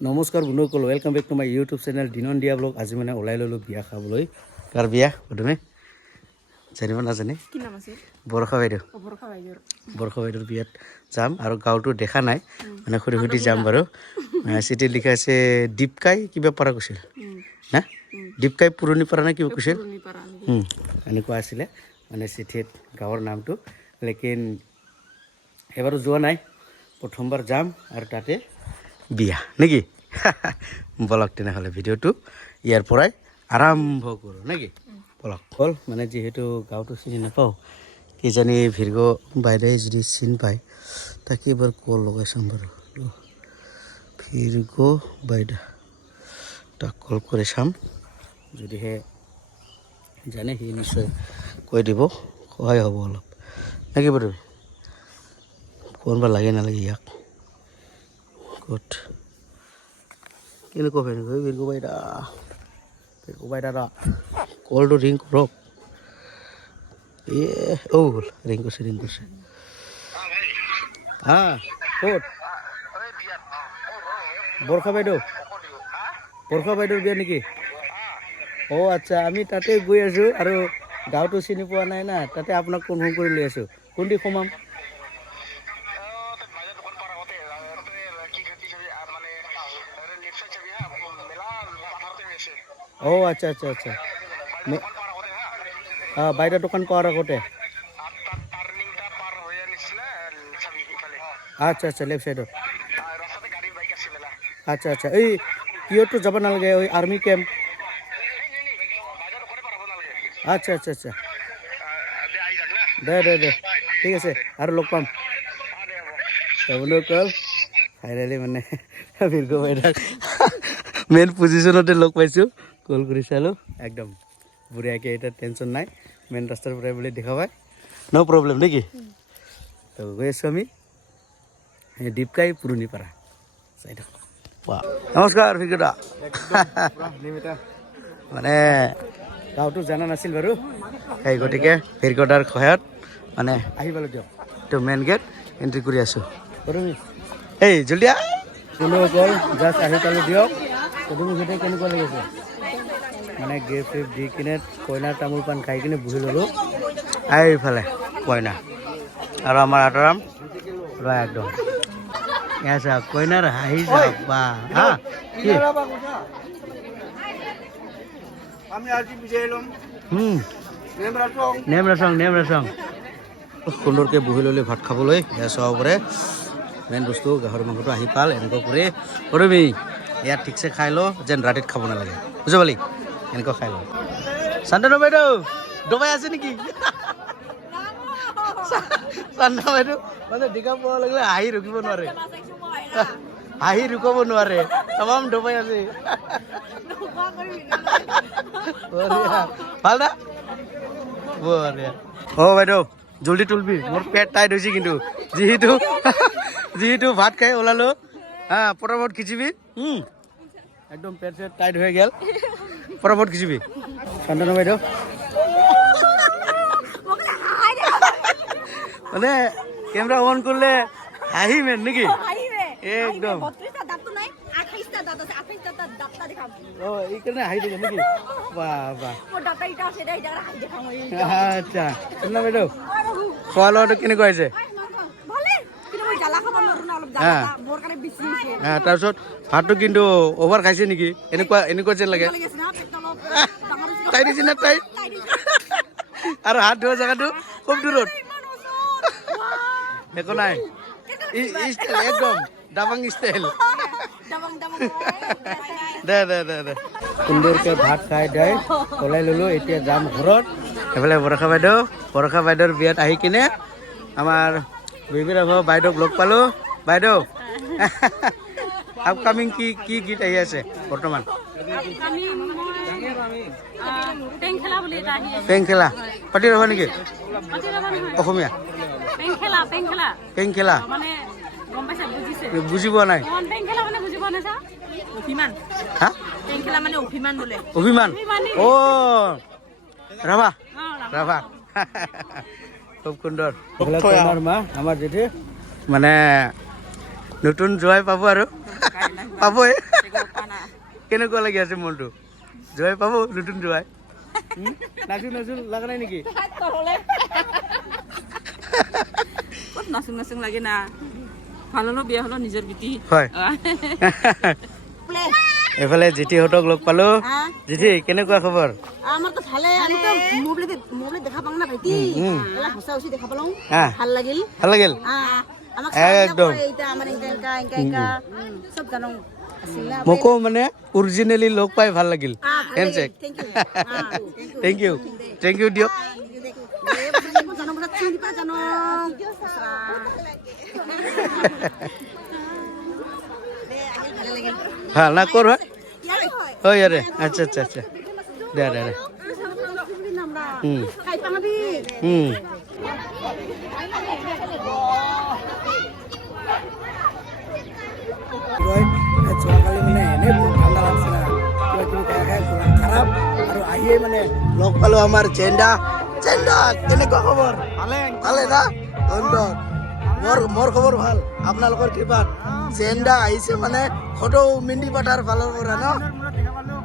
নমস্কাৰ বন্ধুসকল, welcome back to my YouTube channel দিনন দিয়া ব্লগ। আজি মানে ওলাই ল'লোঁ বিয়া খাবলৈ। কাৰ বিয়া তুমি জানিব নাজানে? বৰষা বাইদেউ। বৰষা বাইদেউৰ বিয়াত যাম আৰু গাঁৱটো দেখা নাই, মানে সুধি সুধি যাম বাৰু। চিঠি লিখা আছে দীপকাই কিবা পাৰা কৈছিল না, দীপকাই পুৰণি পাৰা নে কিবা কৈছিল, এনেকুৱা আছিলে মানে চিঠিত গাঁৱৰ নামটো। লেকিন এবাৰো যোৱা নাই, প্ৰথমবাৰ যাম আৰু তাতে বিয়া নেকি। বলক তেনেহ'লে ভিডিঅ'টো ইয়াৰ পৰাই আৰম্ভ কৰোঁ নেকি। বলক হ'ল মানে যিহেতু গাঁৱটো চিনি নাপাওঁ, কিজানি ভিৰ্গ বাইদেৱে যদি চিনি পায় তাকে এবাৰ কল লগাই চাম বাৰু। ভিৰ্গ বাইদা তাক কল কৰি চাম, যদিহে জানে সি নিশ্চয় কৈ দিব, সহায় হ'ব অলপ নেকি বাৰু। কোনবা লাগে নালাগে ইয়াক ক'ত কেনেকুৱা হয় নেকি ভিৰ্গ বাইদা। ভিৰ্গ বাইদা কলটো ৰিং কৰক। হ'ল ৰিং কৰিছে হা। ক'ত বৰষা বাইদেউৰ বিয়া নেকি? অঁ আচ্ছা, আমি তাতে গৈ আছোঁ আৰু গাঁৱটো চিনি পোৱা নাই না, তাতে আপোনাক কনফাৰ্ম কৰি লৈ আছোঁ। কোনদি সোমাম? অঁ আচ্ছা আচ্ছা আচ্ছা, বাইদেউৰ দোকান পোৱাৰ আগতে। আচ্ছা আচ্ছা, লেফ্ট চাইডত। আচ্ছা আচ্ছা, এই কিয়তো যাব নালাগে, ওই আৰ্মি কেম্প। আচ্ছা আচ্ছা আচ্ছা, দে ঠিক আছে আৰু লগ পাম। কল ফাইনেলি মানে ভিৰ্গ বাইদেউক মেইন পজিশ্যনতে লগ পাইছোঁ। কল কৰি চালোঁ, একদম বঢ়িয়াকৈ, এতিয়া টেনশ্যন নাই, মেইন ৰাস্তাৰ পৰাই বুলি দেখা পায়, ন' প্ৰব্লেম নেকি। তো গৈ আছোঁ আমি দীপকাই পুৰণি পাৰা চাই থাকক। নমস্কাৰ ভিৰ্গদা। মানে গাঁৱটো জানা নাছিল বাৰু, সেই গতিকে ভিৰ্গদাৰ সহায়ত মানে আহি পালোঁ দিয়ক। এইটো মেইন গেট এণ্ট্ৰি কৰি আছোঁ। এই জলদিয়া কোনো অকল জাষ্ট আহি পালোঁ দিয়ক। তুমি গোটেই কেনেকুৱা লাগিছে মানে গিফ্ট চিফ্ট দি কিনে কইনাৰ তামোল পাণ খাই কিনে বহি ল'লোঁ। এইফালে কইনা আৰু আমাৰ আতৰাম পুৰা একদম এয়া চাওক, কইনাৰ হাঁহি চাওক বা হা। নেম ৰাচং সুন্দৰকৈ বহি ল'লে ভাত খাবলৈ। এয়া চাব পাৰে, মেইন বস্তু গাহৰি মাংসটো আহি পাল। এনেকুৱা কৰি কৰিবি ইয়াত ঠিকছে খাই ল, যেন ৰাতিত খাব নালাগে, বুজি পালি। এনেকুৱা খাই ল। চান্তনু বাইদেউ ডবাই আছে নেকি? চান্দা বাইদেউ মানে দেখা পোৱা লাগিলে হাঁহি ৰখিব নোৱাৰে, হাঁহি ৰখাব নোৱাৰে, তামাম ডবাই আছে। ভাল না বঢ়িয়া। অঁ বাইদেউ জলদি তুলবি, মোৰ পেট টাইট হৈছে কিন্তু, যিহেতু ভাত খাই ওলালোঁ হা। পটাপট খিচিবি, একদম পেট চেট টাইট হৈ গ'ল, পটাপট খিচিবি। শান্তনু বাইদেউ মানে কেমেৰা অন কৰিলে হাঁহি মেন নেকি একদম। এইকাৰণে হাঁহি থাকে নেকি? আচ্ছা শুনা বাইদেউ, খোৱা লোৱাটো কেনেকুৱা হৈছে? তাৰপিছত ভাতটো কিন্তু অভাৰ খাইছে নেকি? এনেকুৱা যেন লাগে। তাই দিছে না তাই? আৰু হাত ধোৱা জেগাটো খুব দূৰত। একো নাই, একদম ডাবাং ষ্টাইল। দে সুন্দৰকৈ ভাত খাই দাই ওলাই ল'লোঁ। এতিয়া যাম ঘৰত। এইফালে বৰষা বাইদেউৰ বিয়াত আহি কিনে আমাৰ বেবীৰ বাইদেউক লগ পালোঁ। বাইদেউ আপকামিং কি গীত আহি আছে বৰ্তমান? পেং খেলা পাতি ৰ'বা নেকি? অসমীয়া পেং খেলা বুজি পোৱা নাই। অভিমান অ' ৰাভা খুব সুন্দৰ। মা আমাৰ জেঠি মানে নতুন জয় পাব আৰু পাবই কেনেকুৱা লাগি আছে মনটো জয় পাব নতুন জয় নাচো নাচো লগা নাই নেকি ক'ত নাচুং নাচুং লাগে না ভাল হলো বিয়া হলো নিজৰ বিটি হয় এফালে জিতিহঁতক লগ পালো জিতি কেনেকুৱা খবৰ আমাৰতো ভালে আমি তো মোবাইলত দেখা পাওঁ না ভাইটি এলা হসা হসি দেখা পালো ভাল লাগিল আমাক একদম এইটা আমাৰ ইনকা সব জানো আছিল মোকো মানে অৰিজিনেলি লগ পাই ভাল লাগিল হেণ্ডশেক থেংক ইউ দিয়ক জানো বড় চিনি পা জানো ভাল না কৰ হয় হয় ইয়াৰে আচ্ছা আচ্ছা আচ্ছা দে দে দে খাই পাঙাবি যোৱাকালি মানে এনেই বহুত ঠাণ্ডা লাগছে না কিবা কিবি খাই খাই খাৰাপ আৰু আহিয়ে মানে লগ পালো আমাৰ জেণ্ডা কেনেকুৱা খবৰ ভালে না ধন্যবাদ মোৰ খবৰ ভাল আপোনালোকৰ কৃপাত জেণ্ডা আহিছে মানে ফটো মিণ্টি পাঠাৰ ফালৰ পৰা ন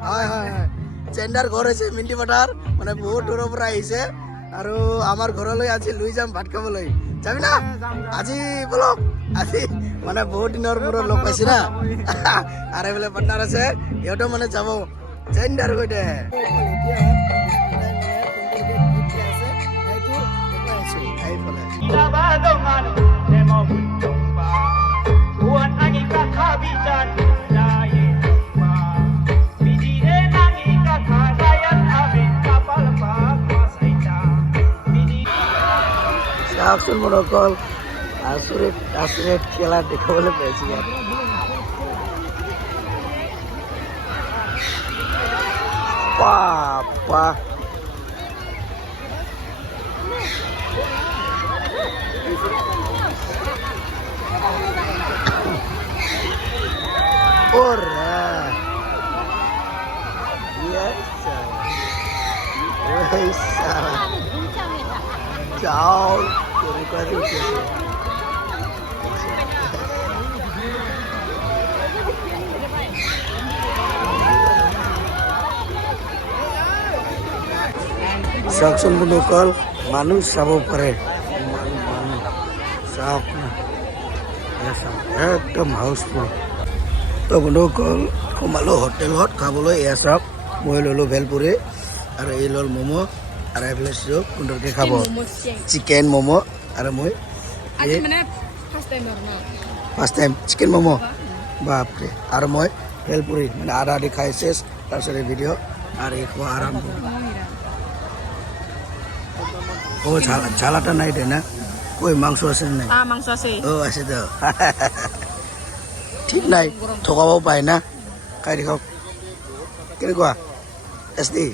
হয় হয় হয় জেণ্ডাৰ ঘৰ হৈছে মিণ্টি পাঠাৰ মানে বহুত দূৰৰ পৰা আহিছে আৰু আমাৰ ঘৰলৈ আজি লৈ যাম ভাত খাবলৈ যাবি না আজি বলক আজি মানে বহুত দিনৰ মূৰত লগ পাইছে না আৰু এইফালে পাৰ্টনাৰ আছে সিহঁতেও মানে যাব জেণ্ডাৰ সৈতে চাওকচোন মোৰ অকল আচৰিত খেলা দেখাবলৈ পাইছো ইয়াত বাপা Ora. Yes. Ciao. চাওকচোন বন্ধুসকল মানুহ চাব পাৰে চাওক না একদম হাউচফুল তো বন্ধুসকল সোমালো হোটেলত খাবলৈ এয়া চাওক মই ল'লোঁ ভেলপুৰি আৰু এই ল'ল ম'ম' আৰু এইফালে চাওক সুন্দৰকৈ খাব চিকেন ম'ম' আৰু মই ফাৰ্ষ্ট টাইম চিকেন ম'ম' বাপৰে আৰু মই ভেলপুৰি মানে আধা আধি খাই চেছ তাৰপিছত এই ভিডিঅ' আৰু এই খোৱা আৰম্ভ ও ঝালাটা নাই দে না কই মাংস আছে নাই মাংস আছে ও আছে তো ঠিক নাই ঠকাবও পায় না খাই দেখাওক কেনেকুৱা টেষ্টি